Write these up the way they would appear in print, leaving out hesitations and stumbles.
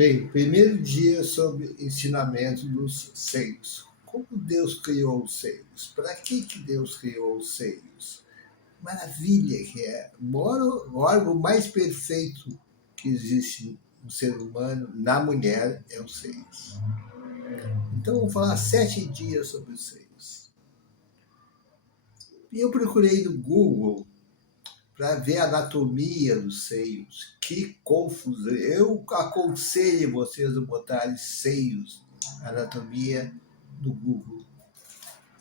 Bem, primeiro dia sobre ensinamento dos seios. Como Deus criou os seios? Para que Deus criou os seios? Maravilha que é. O órgão mais perfeito que existe no ser humano, na mulher, é os seios. Então, vamos falar 7 dias sobre os seios. E eu procurei no Google para ver a anatomia dos seios. Que confusão! Eu aconselho vocês a botarem seios, anatomia, no Google.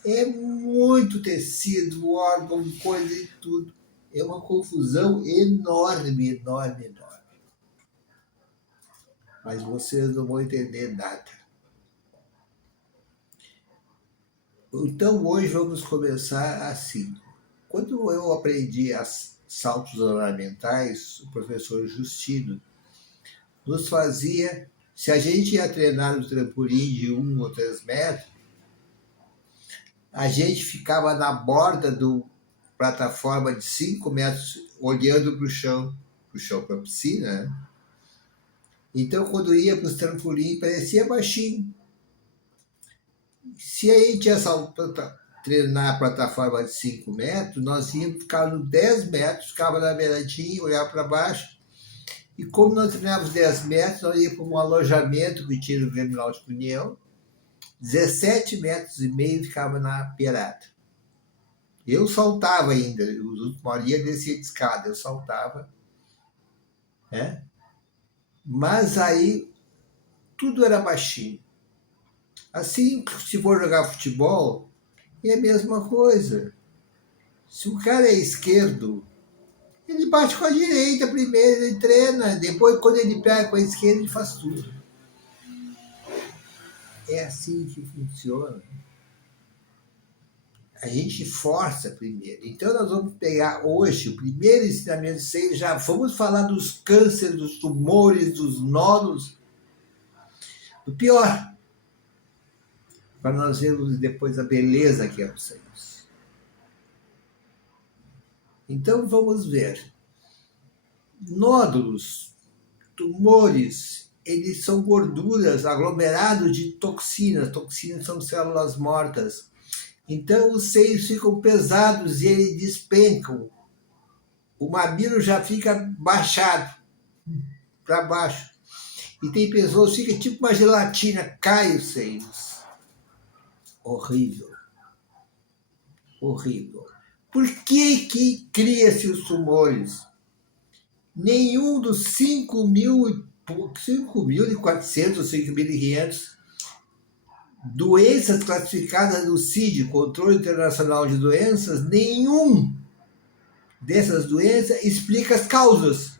É muito tecido, órgão, coisa e tudo. É uma confusão enorme, enorme, enorme. Mas vocês não vão entender nada. Então, hoje vamos começar assim. Quando eu aprendi as saltos ornamentais, o professor Justino nos fazia, se a gente ia treinar no trampolim de 1 ou 3 metros, a gente ficava na borda do plataforma de 5 metros, olhando para o chão, para a piscina, né? Então, quando ia para os trampolins, parecia baixinho. Se a gente ia treinar a plataforma de 5 metros, nós íamos ficar nos 10 metros, ficava na beiradinha, olhava para baixo. E como nós treinávamos 10 metros, nós íamos para um alojamento que tinha no Grêmio Náutico União, 17 metros e meio ficava na beirada. Eu saltava ainda, os outros Maria descia de escada, eu saltava. Né? Mas aí tudo era baixinho. Assim, se for jogar futebol, é a mesma coisa. Se o cara é esquerdo, ele bate com a direita primeiro, ele treina. Depois, quando ele pega com a esquerda, ele faz tudo. É assim que funciona. A gente força primeiro. Então, nós vamos pegar hoje o primeiro ensinamento de seio. Já vamos falar dos cânceres, dos tumores, dos nódulos. Do pior. Para nós vermos depois a beleza que é os seios. Então, vamos ver. Nódulos, tumores, eles são gorduras, aglomerados de toxinas. Toxinas são células mortas. Então, os seios ficam pesados e eles despencam. O mamilo já fica baixado para baixo. E tem pessoas que ficam tipo uma gelatina, cai os seios. Horrível. Horrível. Por que cria-se os tumores? Nenhum dos 5.400 ou 5.500 doenças classificadas no CID, Controle Internacional de Doenças, nenhum dessas doenças explica as causas.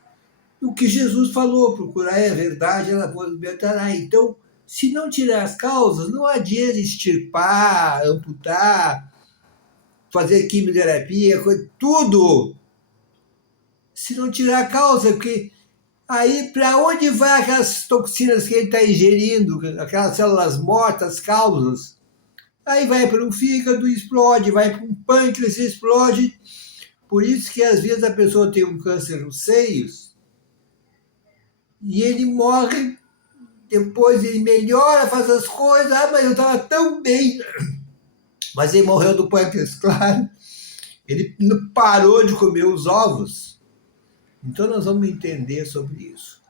O que Jesus falou, procurai a verdade, ela vos libertará. Então, se não tirar as causas, não adianta extirpar, amputar, fazer quimioterapia, tudo. Se não tirar a causa, porque aí para onde vai aquelas toxinas que ele está ingerindo, aquelas células mortas, causas? Aí vai para o fígado, explode, vai para um pâncreas, explode. Por isso que às vezes a pessoa tem um câncer nos seios e ele morre, depois ele melhora, faz as coisas, mas eu estava tão bem. Mas ele morreu do pâncreas, claro. Ele parou de comer os ovos. Então nós vamos entender sobre isso.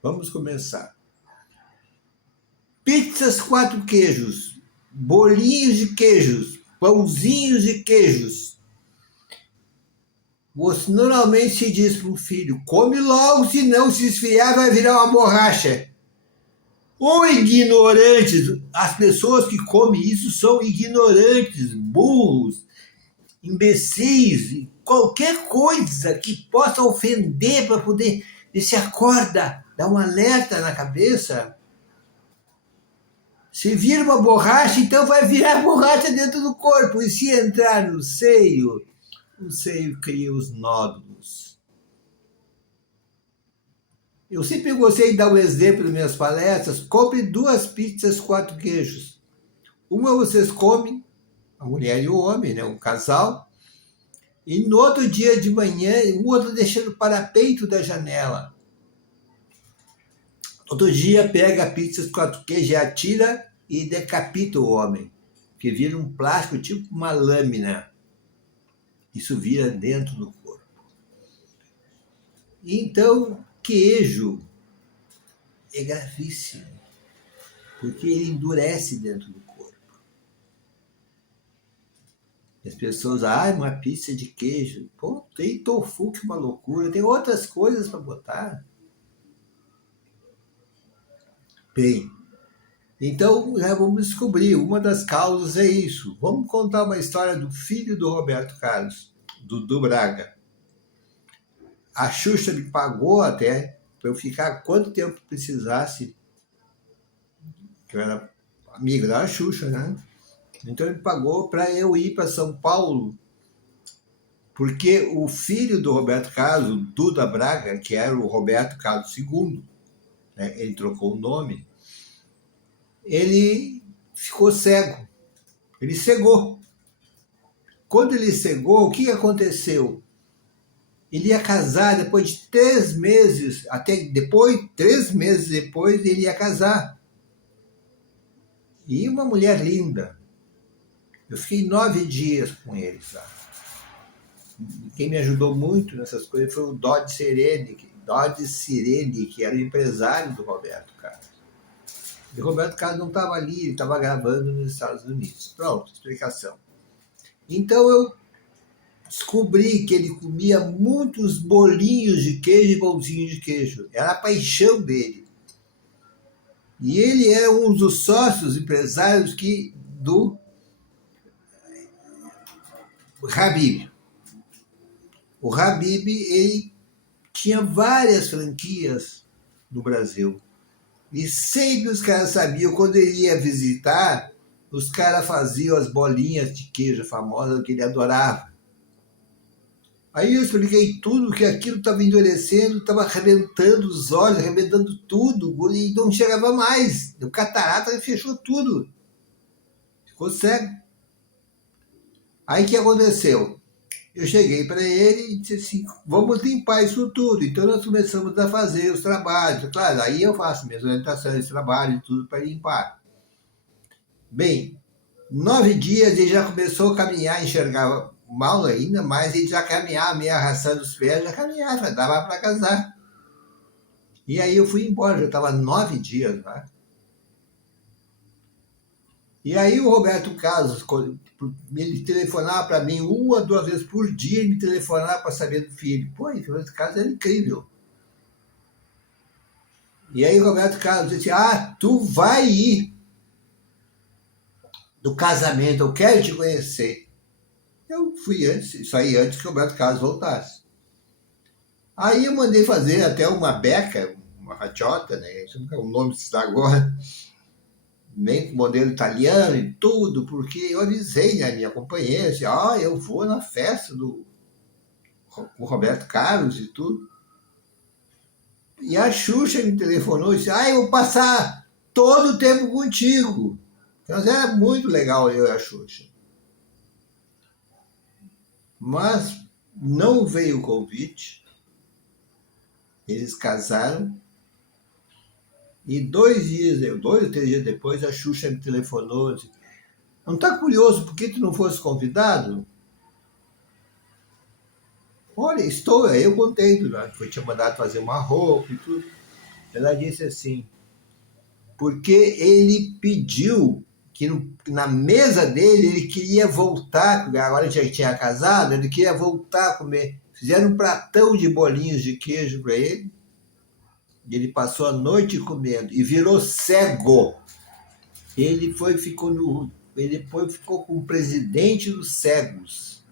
Vamos começar. Pizzas 4 queijos, bolinhos de queijos, pãozinhos de queijos. Você normalmente se diz para o filho, come logo, senão se esfriar vai virar uma borracha. Ou ignorantes, as pessoas que comem isso são ignorantes, burros, imbecis, qualquer coisa que possa ofender para poder se acorda, dá um alerta na cabeça. Se vira uma borracha, então vai virar borracha dentro do corpo. E se entrar no seio, o seio cria os nódulos. Eu sempre gostei de dar um exemplo nas minhas palestras. Compre 2 pizzas 4 queijos. Uma vocês comem, a mulher e o homem, né, um casal. E no outro dia de manhã, o outro deixando o parapeito da janela. Outro dia pega pizzas 4 queijos e atira e decapita o homem, que vira um plástico tipo uma lâmina. Isso vira dentro do corpo. Então, queijo é gravíssimo, porque ele endurece dentro do corpo. As pessoas, uma pizza de queijo. Pô, tem tofu, que é uma loucura. Tem outras coisas para botar. Bem, então já vamos descobrir. Uma das causas é isso. Vamos contar uma história do filho do Roberto Carlos, Dudu Braga. A Xuxa me pagou até para eu ficar quanto tempo precisasse, que eu era amigo da Xuxa, né? Então ele pagou para eu ir para São Paulo, porque o filho do Roberto Carlos, o Duda Braga, que era o Roberto Carlos II, né, ele trocou o nome, ele ficou cego. Ele cegou. Quando ele cegou, o que aconteceu? Ele ia casar depois de 3 meses, até depois, 3 meses depois, ele ia casar. E uma mulher linda. Eu fiquei 9 dias com ele, sabe? Quem me ajudou muito nessas coisas foi o Dodge Sirene, que era o empresário do Roberto Carlos. E o Roberto Carlos não estava ali, ele estava gravando nos Estados Unidos. Pronto, explicação. Então eu descobri que ele comia muitos bolinhos de queijo e pãozinho de queijo. Era a paixão dele. E ele era um dos sócios empresários do Habib. O Habib, ele tinha várias franquias no Brasil. E sempre os caras sabiam, quando ele ia visitar, os caras faziam as bolinhas de queijo famosas que ele adorava. Aí eu expliquei tudo, que aquilo estava endurecendo, estava arrebentando os olhos, arrebentando tudo, e não chegava mais. O catarata fechou tudo. Ficou cego. Aí o que aconteceu? Eu cheguei para ele e disse assim, vamos limpar isso tudo. Então nós começamos a fazer os trabalhos. Claro, aí eu faço minhas orientações de trabalho e tudo para limpar. Bem, 9 dias ele já começou a caminhar, enxergava mal ainda, mas ele já caminhava, meio arrastando os pés, já caminhava, dava para casar. E aí eu fui embora, já estava 9 dias lá. E aí o Roberto Carlos, ele telefonava para mim 1 a 2 vezes por dia, ele me telefonava para saber do filho. Pô, esse Roberto Carlos era incrível. E aí o Roberto Carlos disse, tu vai ir do casamento, eu quero te conhecer. Eu fui antes, saí antes que o Roberto Carlos voltasse. Aí eu mandei fazer até uma beca, uma rachota, né? Isso não é o nome que se dá agora, bem com modelo italiano e tudo, porque eu avisei a minha companheira, disse, eu vou na festa do Roberto Carlos e tudo. E a Xuxa me telefonou e disse, eu vou passar todo o tempo contigo. Então era muito legal eu e a Xuxa. Mas não veio o convite, eles casaram, e 2 ou 3 dias depois, a Xuxa me telefonou e disse, não está curioso por que tu não fosse convidado? Olha, estou, aí eu contei tudo, que eu tinha mandado fazer uma roupa e tudo. Ela disse assim, porque ele pediu que na mesa dele ele queria voltar, agora já tinha casado, ele queria voltar a comer. Fizeram um pratão de bolinhos de queijo para ele, e ele passou a noite comendo e virou cego. Ele ficou com o presidente dos cegos.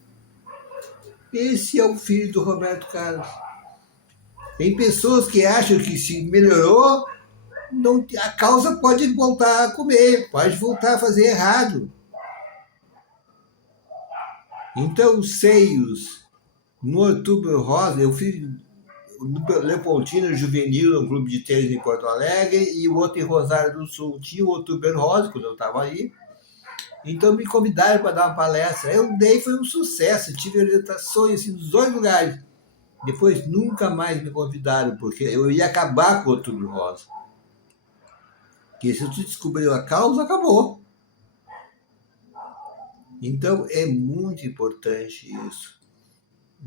Esse é o filho do Roberto Carlos. Tem pessoas que acham que se melhorou, a causa pode voltar a comer, pode voltar a fazer errado. Então, os seios, no Outubro Rosa, eu fiz no Leopoldina Juvenil, no clube de tênis em Porto Alegre, e o outro em Rosário do Sul. Tinha o Outubro Rosa, quando eu estava aí. Então me convidaram para dar uma palestra. Eu dei, foi um sucesso, tive orientações assim, nos 2 lugares. Depois nunca mais me convidaram, porque eu ia acabar com o Outubro Rosa. Porque se tu descobriu a causa, acabou. Então, é muito importante isso.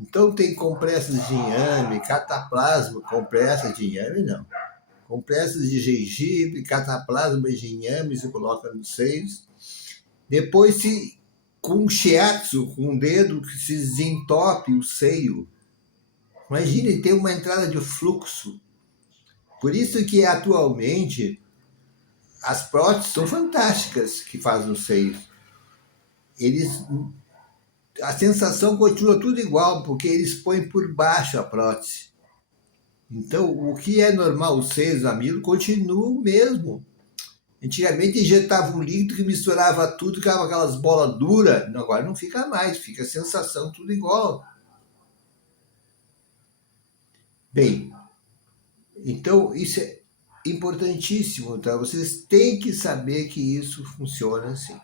Então, tem compressas de inhame, cataplasma, compressas de inhame, não. Compressas de gengibre, cataplasma de inhame, você coloca nos seios. Depois, com um shiatsu, com um dedo que se desentope o seio. Imagine ter uma entrada de fluxo. Por isso que, atualmente, as próteses são fantásticas que fazem no seio. A sensação continua tudo igual, porque eles põem por baixo a prótese. Então, o que é normal, os seios, o amido, continua o mesmo. Antigamente injetava um líquido que misturava tudo, ficava aquelas bolas duras. Agora não fica mais, fica a sensação tudo igual. Bem, então isso é importantíssimo, tá? Vocês têm que saber que isso funciona assim.